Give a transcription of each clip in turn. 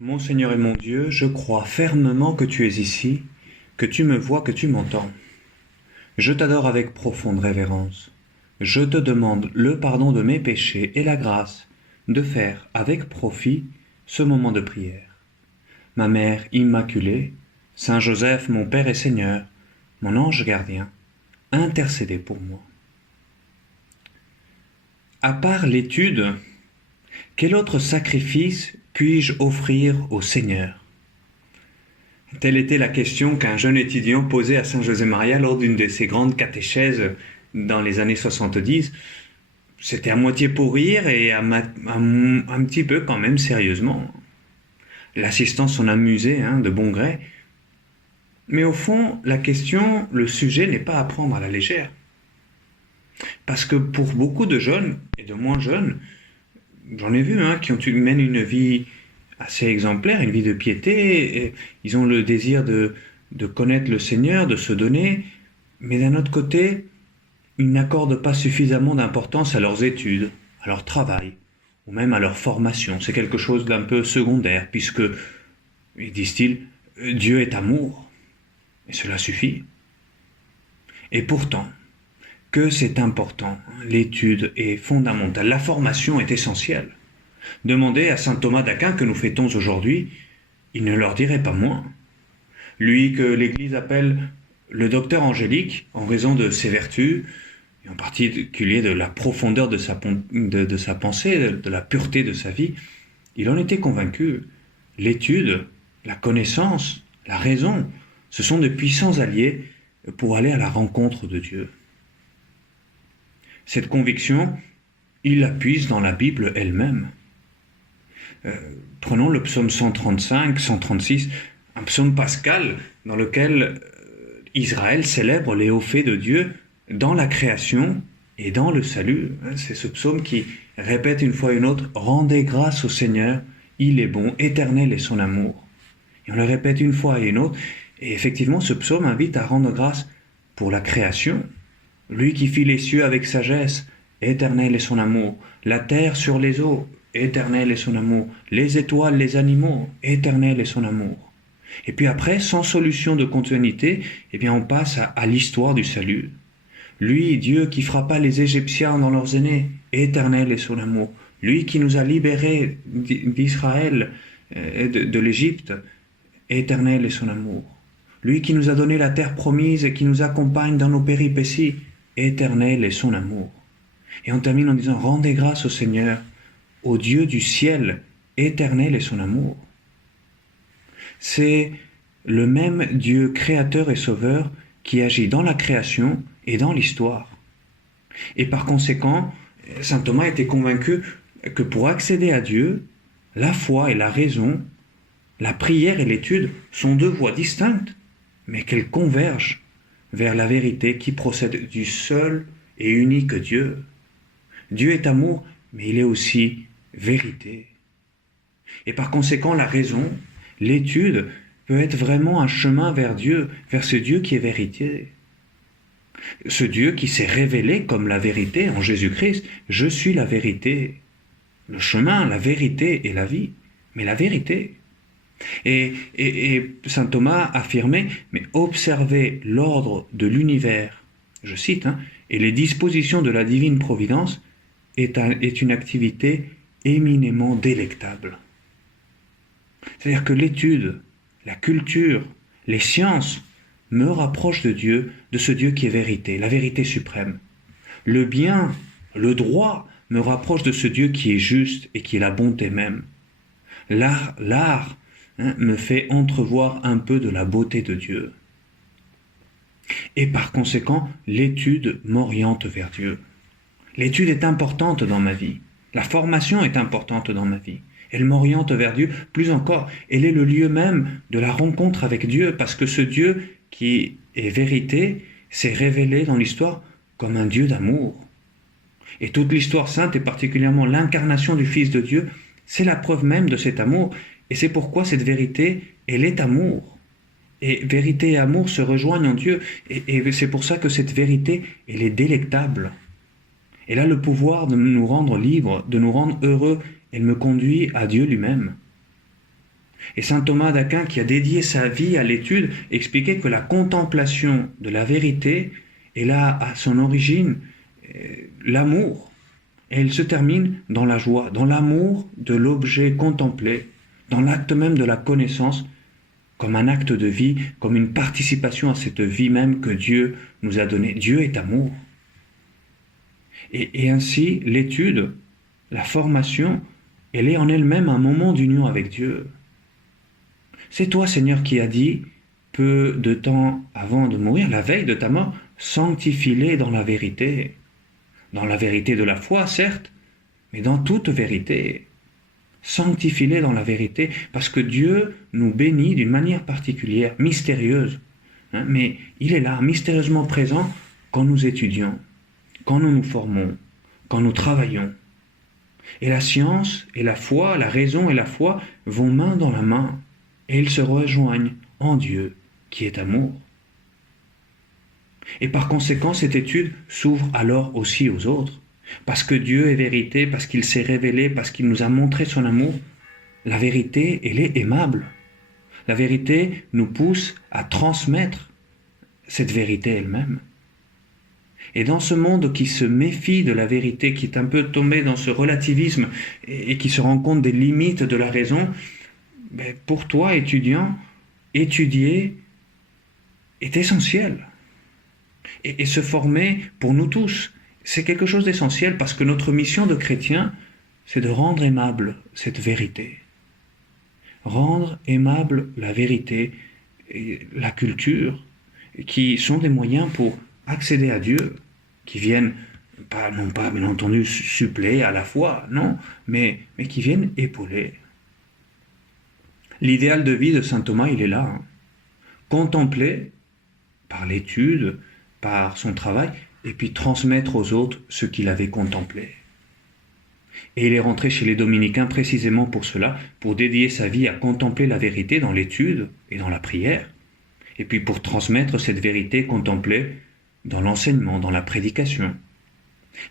Mon Seigneur et mon Dieu, je crois fermement que tu es ici, que tu me vois, que tu m'entends. Je t'adore avec profonde révérence. Je te demande le pardon de mes péchés et la grâce de faire avec profit ce moment de prière. Ma Mère Immaculée, Saint Joseph, mon Père et Seigneur, mon ange gardien, intercédez pour moi. À part l'étude, quel autre sacrifice puis-je offrir au Seigneur ? Telle était la question qu'un jeune étudiant posait à Saint José Maria lors d'une de ses grandes catéchèses dans les années 70. C'était à moitié pour rire et un petit peu quand même sérieusement. L'assistant s'en amusait de bon gré. Mais au fond, la question, le sujet n'est pas à prendre à la légère. Parce que pour beaucoup de jeunes et de moins jeunes, j'en ai vu qui mènent une vie assez exemplaire, une vie de piété, et ils ont le désir de connaître le Seigneur, de se donner, mais d'un autre côté, ils n'accordent pas suffisamment d'importance à leurs études, à leur travail, ou même à leur formation. C'est quelque chose d'un peu secondaire, puisque, disent-ils, Dieu est amour, et cela suffit. Et pourtant, que c'est important, l'étude est fondamentale, la formation est essentielle. Demandez à saint Thomas d'Aquin que nous fêtons aujourd'hui, il ne leur dirait pas moins. Lui que l'Église appelle le docteur angélique en raison de ses vertus, et en particulier de la profondeur de sa pensée, de la pureté de sa vie, il en était convaincu. L'étude, la connaissance, la raison, ce sont de puissants alliés pour aller à la rencontre de Dieu. Cette conviction, il la puise dans la Bible elle-même. Prenons le psaume 135, 136, un psaume pascal dans lequel Israël célèbre les hauts faits de Dieu dans la création et dans le salut. C'est ce psaume qui répète une fois et une autre « Rendez grâce au Seigneur, il est bon, éternel est son amour ». Et on le répète une fois et une autre. Et effectivement, ce psaume invite à rendre grâce pour la création. Lui qui fit les cieux avec sagesse, éternel est son amour. La terre sur les eaux, éternel est son amour. Les étoiles, les animaux, éternel est son amour. Et puis après, sans solution de continuité, on passe à l'histoire du salut. Lui, Dieu qui frappa les Égyptiens dans leurs aînés, éternel est son amour. Lui qui nous a libérés d'Israël, de l'Égypte, éternel est son amour. Lui qui nous a donné la terre promise et qui nous accompagne dans nos péripéties, éternel est son amour. Et on termine en disant « Rendez grâce au Seigneur, au Dieu du ciel, éternel est son amour ». C'est le même Dieu créateur et sauveur qui agit dans la création et dans l'histoire. Et par conséquent, saint Thomas était convaincu que pour accéder à Dieu, la foi et la raison, la prière et l'étude sont deux voies distinctes, mais qu'elles convergent vers la vérité qui procède du seul et unique Dieu. Dieu est amour, mais il est aussi vérité. Et par conséquent, la raison, l'étude, peut être vraiment un chemin vers Dieu, vers ce Dieu qui est vérité. Ce Dieu qui s'est révélé comme la vérité en Jésus-Christ. Je suis la vérité. Le chemin, la vérité et la vie. Mais la vérité. Et saint Thomas affirmait, mais observer l'ordre de l'univers, je cite, et les dispositions de la divine providence est une activité éminemment délectable. C'est-à-dire que l'étude, la culture, les sciences me rapprochent de Dieu, de ce Dieu qui est vérité, la vérité suprême. Le bien, le droit me rapproche de ce Dieu qui est juste et qui est la bonté même. L'art me fait entrevoir un peu de la beauté de Dieu. Et par conséquent, l'étude m'oriente vers Dieu. L'étude est importante dans ma vie. La formation est importante dans ma vie. Elle m'oriente vers Dieu. Plus encore, elle est le lieu même de la rencontre avec Dieu, parce que ce Dieu qui est vérité s'est révélé dans l'histoire comme un Dieu d'amour. Et toute l'histoire sainte, et particulièrement l'incarnation du Fils de Dieu, c'est la preuve même de cet amour. Et c'est pourquoi cette vérité, elle est amour. Et vérité et amour se rejoignent en Dieu. Et c'est pour ça que cette vérité, elle est délectable. Elle a le pouvoir de nous rendre libres, de nous rendre heureux. Elle me conduit à Dieu lui-même. Et saint Thomas d'Aquin, qui a dédié sa vie à l'étude, expliquait que la contemplation de la vérité est là à son origine l'amour. Et elle se termine dans la joie, dans l'amour de l'objet contemplé, dans l'acte même de la connaissance, comme un acte de vie, comme une participation à cette vie même que Dieu nous a donnée. Dieu est amour. Et ainsi, l'étude, la formation, elle est en elle-même un moment d'union avec Dieu. C'est toi, Seigneur, qui as dit, peu de temps avant de mourir, la veille de ta mort, sanctifie-les dans la vérité. Dans la vérité de la foi, certes, mais dans toute vérité. Sanctifie-les dans la vérité, parce que Dieu nous bénit d'une manière particulière, mystérieuse. Mais il est là, mystérieusement présent, quand nous étudions, quand nous nous formons, quand nous travaillons. Et la science et la foi, la raison et la foi vont main dans la main, et ils se rejoignent en Dieu, qui est amour. Et par conséquent, cette étude s'ouvre alors aussi aux autres. Parce que Dieu est vérité, parce qu'il s'est révélé, parce qu'il nous a montré son amour, la vérité, elle est aimable. La vérité nous pousse à transmettre cette vérité elle-même. Et dans ce monde qui se méfie de la vérité, qui est un peu tombé dans ce relativisme et qui se rend compte des limites de la raison, pour toi, étudiant, étudier est essentiel. Et se former, pour nous tous, c'est quelque chose d'essentiel parce que notre mission de chrétien, c'est de rendre aimable cette vérité. Rendre aimable la vérité et la culture, qui sont des moyens pour accéder à Dieu, qui viennent, non pas bien entendu suppléer à la foi, non, mais qui viennent épauler. L'idéal de vie de saint Thomas, il est là. Contempler par l'étude, par son travail, et puis transmettre aux autres ce qu'il avait contemplé. Et il est rentré chez les dominicains précisément pour cela, pour dédier sa vie à contempler la vérité dans l'étude et dans la prière, et puis pour transmettre cette vérité contemplée dans l'enseignement, dans la prédication.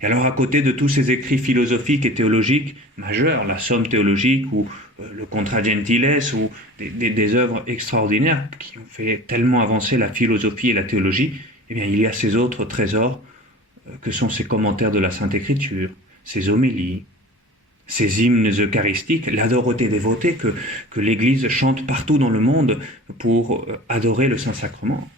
Et alors à côté de tous ces écrits philosophiques et théologiques majeurs, la Somme théologique ou le Contra Gentiles ou des œuvres extraordinaires qui ont fait tellement avancer la philosophie et la théologie, eh bien il y a ces autres trésors que sont ces commentaires de la Sainte Écriture, ces homélies, ces hymnes eucharistiques, la Dorothée dévotée que l'Église chante partout dans le monde pour adorer le Saint-Sacrement.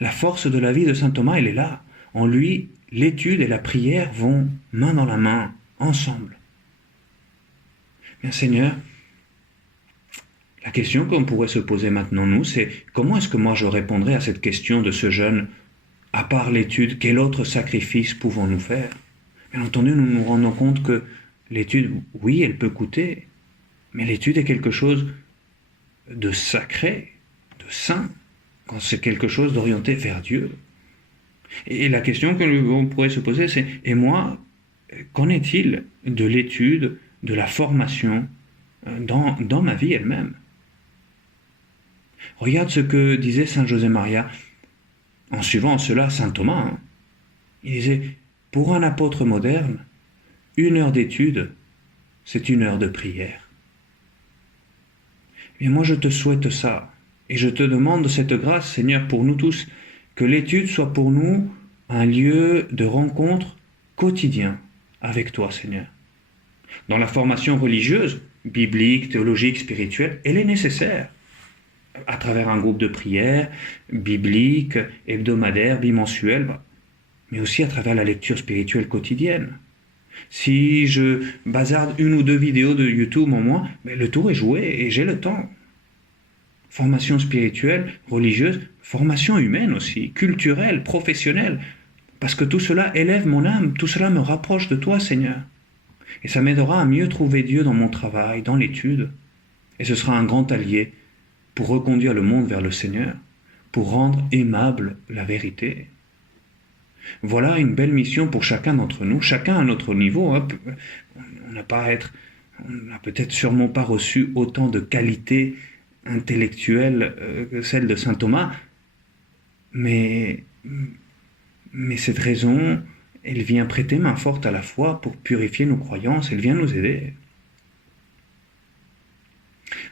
La force de la vie de saint Thomas, elle est là. En lui, l'étude et la prière vont main dans la main, ensemble. Bien Seigneur, la question qu'on pourrait se poser maintenant, nous, c'est comment est-ce que moi je répondrai à cette question de ce jeune, à part l'étude, quel autre sacrifice pouvons-nous faire? Bien entendu, nous nous rendons compte que l'étude, oui, elle peut coûter, mais l'étude est quelque chose de sacré, de saint, quand c'est quelque chose d'orienté vers Dieu. Et la question que l'on pourrait se poser, c'est, et moi, qu'en est-il de l'étude, de la formation dans ma vie elle-même? Regarde ce que disait saint José Maria, en suivant cela saint Thomas. Il disait, pour un apôtre moderne, 1 heure d'étude, c'est 1 heure de prière. Et moi je te souhaite ça, et je te demande cette grâce, Seigneur, pour nous tous, que l'étude soit pour nous un lieu de rencontre quotidien avec toi, Seigneur. Dans la formation religieuse, biblique, théologique, spirituelle, elle est nécessaire. À travers un groupe de prière, biblique, hebdomadaire, bimensuel, mais aussi à travers la lecture spirituelle quotidienne. Si je bazarde 1 ou 2 vidéos de YouTube en moins, le tour est joué et j'ai le temps. Formation spirituelle, religieuse, formation humaine aussi, culturelle, professionnelle, parce que tout cela élève mon âme, tout cela me rapproche de toi, Seigneur. Et ça m'aidera à mieux trouver Dieu dans mon travail, dans l'étude, et ce sera un grand allié pour reconduire le monde vers le Seigneur, pour rendre aimable la vérité. Voilà une belle mission pour chacun d'entre nous, chacun à notre niveau. On n'a peut-être sûrement pas reçu autant de qualités intellectuelles que celle de saint Thomas, mais cette raison, elle vient prêter main forte à la foi pour purifier nos croyances, elle vient nous aider.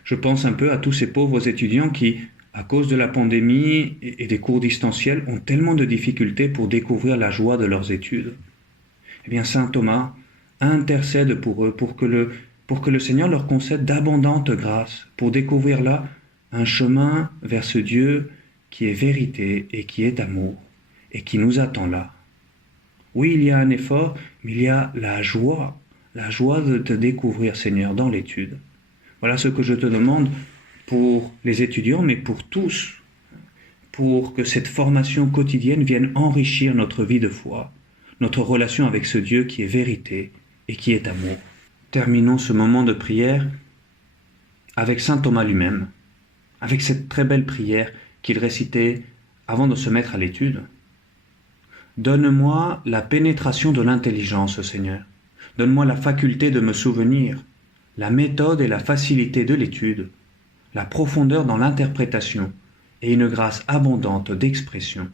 Je pense un peu à tous ces pauvres étudiants qui, à cause de la pandémie et des cours distanciels, ont tellement de difficultés pour découvrir la joie de leurs études. Eh bien, saint Thomas intercède pour eux, pour que le Seigneur leur concède d'abondantes grâces, pour découvrir là un chemin vers ce Dieu qui est vérité et qui est amour, et qui nous attend là. Oui, il y a un effort, mais il y a la joie de te découvrir, Seigneur, dans l'étude. Voilà ce que je te demande pour les étudiants, mais pour tous, pour que cette formation quotidienne vienne enrichir notre vie de foi, notre relation avec ce Dieu qui est vérité et qui est amour. Terminons ce moment de prière avec saint Thomas lui-même, avec cette très belle prière qu'il récitait avant de se mettre à l'étude. Donne-moi la pénétration de l'intelligence, Seigneur. Donne-moi la faculté de me souvenir, la méthode et la facilité de l'étude, la profondeur dans l'interprétation et une grâce abondante d'expression.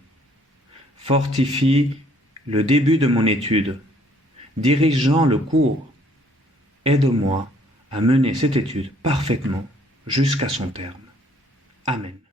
Fortifie le début de mon étude, dirigeant le cours. Aide-moi à mener cette étude parfaitement jusqu'à son terme. Amen.